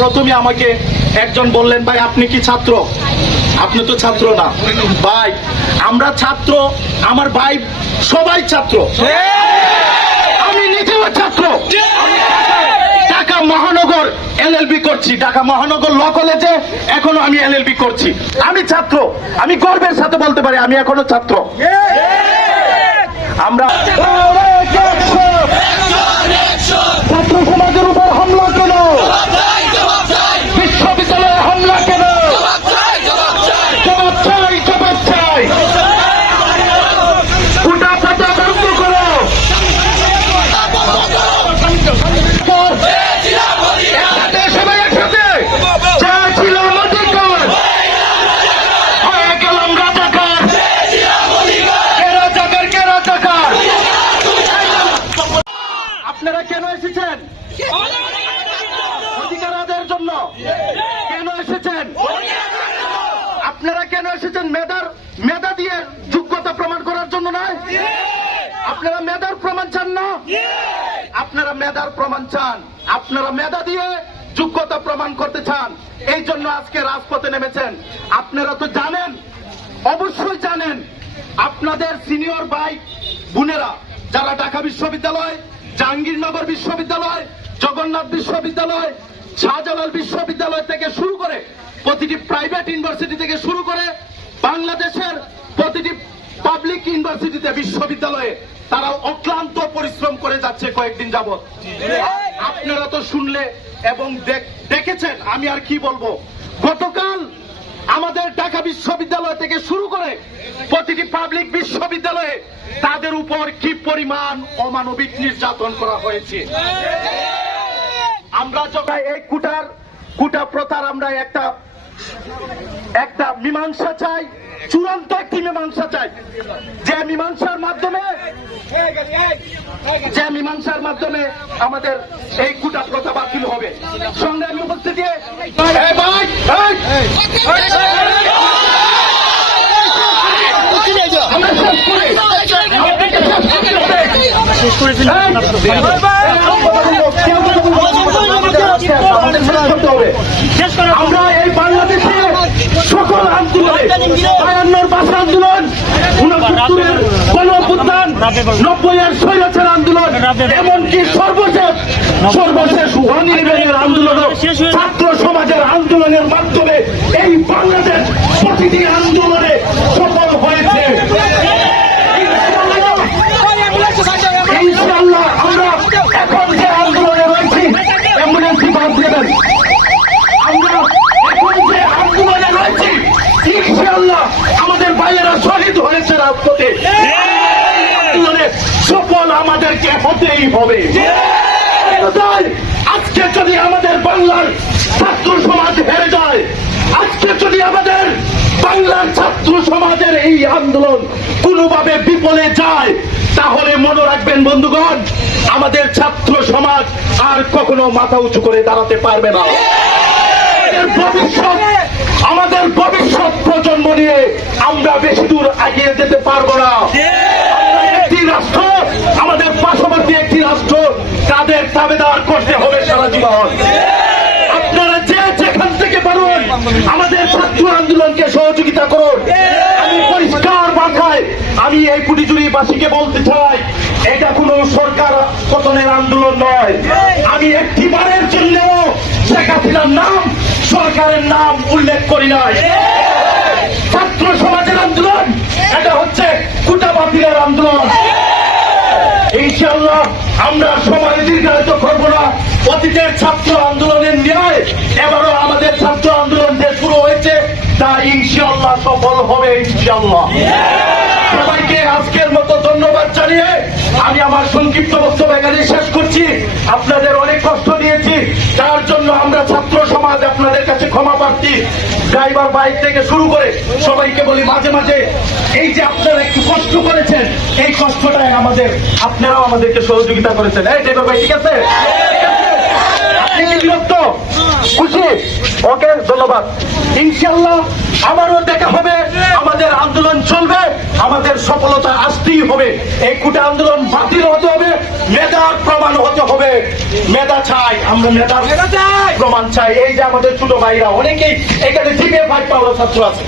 প্রথমে আমাকে একজন বললেন ভাই আপনি কি ছাত্র? আপনি তো ছাত্র না। ভাই আমরা ছাত্র আমার ভাই সবাই ছাত্র। আমি নিজেও ছাত্র। ঢাকা মহানগর এলএলবি করছি। ঢাকা মহানগর ল কলেজে এখনও আমি এলএলবি করছি। আমি ছাত্র। আমি গর্বের সাথে বলতে পারি আমি এখনও ছাত্র। আমরা ছাত্র সমাজের উপর হামলা কেন বিশ্ববিদ্যালয়ে হামলা কেন জবাব চাই জবাব চাই ফুটা ফাটা বন্ধ করো একসাথে, সবাই একসাথে। যা ছিল অধিকার, হয়ে গেলাম রাজাকার। কে রাজাকার, কে রাজাকার? আপনারা কেন এসেছেন অধিকার আদায়ের জন্য কেন এসেছেন আপনারা কেন এসেছেন মেধার মেধা দিয়ে যোগ্যতা প্রমাণ করার জন্য নয় আপনারা মেধার প্রমাণ চান না? আপনারা মেধার প্রমাণ চান। আপনারা মেধা দিয়ে যোগ্যতা প্রমাণ করতে চান। এই জন্য আজকে রাজপথে নেমেছেন। আপনারা তো জানেন, অবশ্যই জানেন, আপনাদের সিনিয়র ভাই, বোনেরা, যারা ঢাকা বিশ্ববিদ্যালয়, জাহাঙ্গীরনগর বিশ্ববিদ্যালয়, জগন্নাথ বিশ্ববিদ্যালয়, শাহজালাল বিশ্ববিদ্যালয় থেকে শুরু করে প্রতিটি প্রাইভেট ইউনিভার্সিটি থেকে শুরু করে বাংলাদেশের প্রতিটি পাবলিক ইউনিভার্সিটিতে বিশ্ববিদ্যালয়ে তারা অক্লান্ত পরিশ্রম করে যাচ্ছে কয়েকদিন যাবত আপনারা তো শুনলে এবং দেখেছেন, আমি আর কি বলব। গতকাল আমাদের ঢাকা বিশ্ববিদ্যালয় থেকে শুরু করে প্রতিটি পাবলিক বিশ্ববিদ্যালয়ে তাদের উপর কি পরিমাণ অমানবিক নির্যাতন করা হয়েছে। আমরা যখন এই কুটার কুটা প্রথার আমরা একটা একটা মীমাংসা চাই, চূড়ান্ত একটি মীমাংসা চাই। যে মীমাংসার মাধ্যমে যে মীমাংসার মাধ্যমে আমাদের এই কুটা প্রথা বাতিল হবে। সংগ্রামী উপস্থিতি এই ভাই, এই, আমরা শেষ করি। এই বাংলাদেশে সকল আন্দোলনে বায়ান্নর ভাষা আন্দোলন উনসত্তরের নব্বই আর স্বৈরাচার আন্দোলন এমনকি সর্বশেষ সর্বশেষ আন্দোলন ছাত্র সমাজের আন্দোলনের মাধ্যমে এই বাংলাদেশ প্রতিটি আন্দোলনে সফল হয়েছে ইনশাআল্লাহ আমরা এখন যে আন্দোলনে রয়েছি অ্যাম্বুলেন্সি বাদ দেবেন আমরা এখন যে আন্দোলনে রয়েছি ইনশাআল্লাহ আমাদের ভাইয়েরা শহীদ হয়েছে রাজপথে আন্দোলনে সফল আমাদেরকে হতেই হবে। আজকে যদি আমাদের বাংলার ছাত্র সমাজ হেরে যায়, আজকে যদি আমাদের বাংলার ছাত্র সমাজের এই আন্দোলন কোনোভাবে বিপলে যায়, তাহলে মনে রাখবেন বন্ধুগণ, আমাদের ছাত্র সমাজ আর কখনো মাথা উঁচু করে দাঁড়াতে পারবে না। ভবিষ্যৎ, আমাদের ভবিষ্যৎ প্রজন্ম নিয়ে আমরা বেশি দূর এগিয়ে যেতে পারব না আমরা একটি রাষ্ট্র আমাদের পার্শ্ববর্তী একটি রাষ্ট্র তাদের দাবেদার করতে হবে সারা জীবন। আপনারা যে যেখান থেকে পারুন, আমাদের ছাত্র আন্দোলনকে সহযোগিতা করুন। আমি পরিষ্কার মাথায়, আমি এই পুটিজুড়িবাসীকে বলতে চাই, এটা কোনো সরকার পতনের আন্দোলন নয়। আমি একটি বারের জন্য শেখ হাসিনার নাম, সরকারের নাম উল্লেখ করি নাই। ছাত্র সমাজের আন্দোলন, এটা হচ্ছে কুটা বাতিলের আন্দোলন। ইনশাআল্লাহ আমরা সময় দীর্ঘায়িত করব না। অতীতের ছাত্র আন্দোলনের ন্যায় এবারও আমাদের ছাত্র আন্দোলন যে শুরু হয়েছে, তা ইনশাআল্লাহ সফল হবে ইনশাআল্লাহ। সবাইকে আজকের মতো ধন্যবাদ জানিয়ে আমি আমার সংক্ষিপ্ত বক্তব্য এখানে শেষ করছি। আপনাদের অনেক কষ্ট দিয়েছি, তার জন্য আমরা ছাত্র সমাজ আপনাদের কাছে ক্ষমা প্রার্থী, ড্রাইভার বাইক থেকে শুরু করে সবাইকে বলি মাঝে মাঝে, এই যে আপনারা কষ্ট করেছেন, এই কষ্টটাই আমাদের, আপনারাও আমাদেরকে সহযোগিতা করেছেন। এই ড্রাইভার ভাই ঠিক আছে? বিরক্ত? খুশি? ওকে, ধন্যবাদ। ইনশাল্লাহ দেখা হবে, আমাদের আন্দোলন চলবে, আমাদের সফলতা আসতেই হবে। এই কুটা আন্দোলন বাতিল হতে হবে, মেধার প্রমাণ হতে হবে। মেধা চাই, আমরা মেধার প্রমাণ চাই। এই যে আমাদের ছোট ভাইরা, অনেকেই এখানে জিপে ফাইভ ছাত্র আছে।